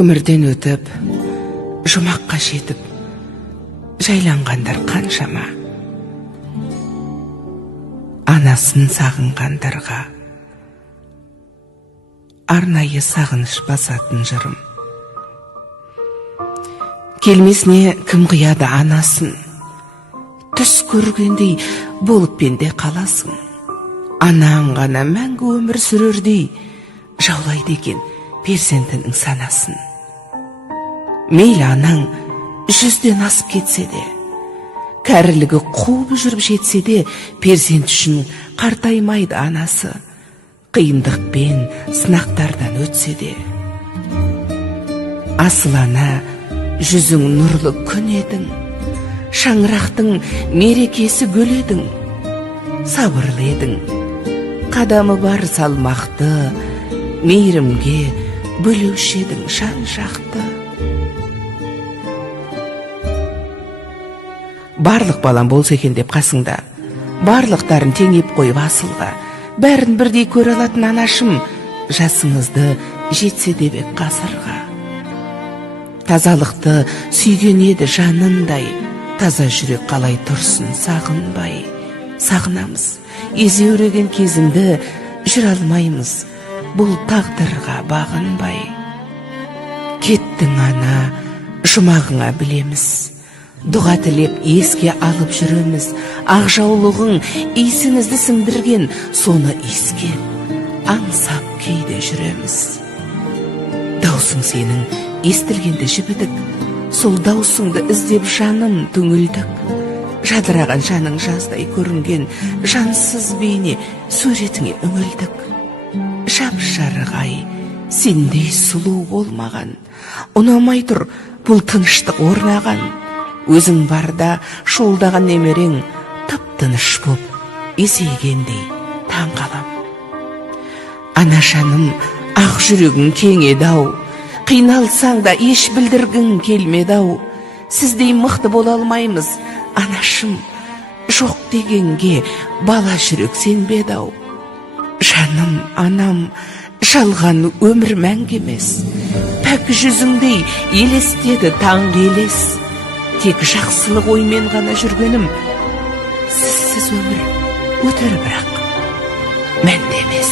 Өмірден өтіп, жұмаққа жетіп, жайланғандар қаншама. Анасын сағынғандарға арнайы сағыныш басатын жырым. Келмесіне кім қияды анасын, түс көргендей болып пенде қаласың. Анаң ғана мәңгі өмір сүрердей жаулайды екен перзентінің санасын. Мейлі анаң 100-ден асып кетсе де, кәрілігі қуып жүріп жетсе де, перзент үшін қартаймайды анасы, қиындықпен сынақтардан өтсе де. Асыл ана, жүзің нұрлы күн едің, шаңырақтың мерекесі гүл едің, сабырлы едің, қадамы бар салмақты, мейірімге бөлеуші едің жан жақты. Барлық балам болса екен деп қасыңда, барлықтарын теңеп қойып асылға, бәрін бірдей көре алатын анашым, жасыңызды жетсе де бек ғасырға. Тазалықты сүйген еді жанындай, таза жүрек қалай тұрсын сағынбай. Сағынамыз, езеуреген кезіңді жүр алмаймыз, бұл тағдырға бағынбай. Кеттің ана, жұмағыңа білеміз, дұға тілеп еске алып жүреміз. Ақжаулығың исіңізді сіңдірген, соны иіскеп аңсап кейде жүреміз. Даусың сенің естілгенде жібідік, сол даусыңды іздеп жаным түңілдік. Жадыраған жаның жаздай көрінген жансыз бейне суретіңе үңілдік. Жап-жарық ай, сендей сұлу болмаған, ұнамай тұр бұл тыныштық орнаған. Өзің барда шолдаған немерең тып-тыныш боп, есейгендей таң қалам. Ана жаным, ақ жүрегің кең еді-ау, қиналсаң да еш білдіргің келмеді-ау. Сіздей мықты бола алмаймыз, анашым, жоқ дегенге бала жүрек сенбеді-ау. Жаным, анам, жалған өмір мәңгі емес, пәк жүзіңдей елестеді таңғы елес. Тек жақсылық оймен ғана жүргенім, сізсіз өмір өтер бірақ мәнді емес.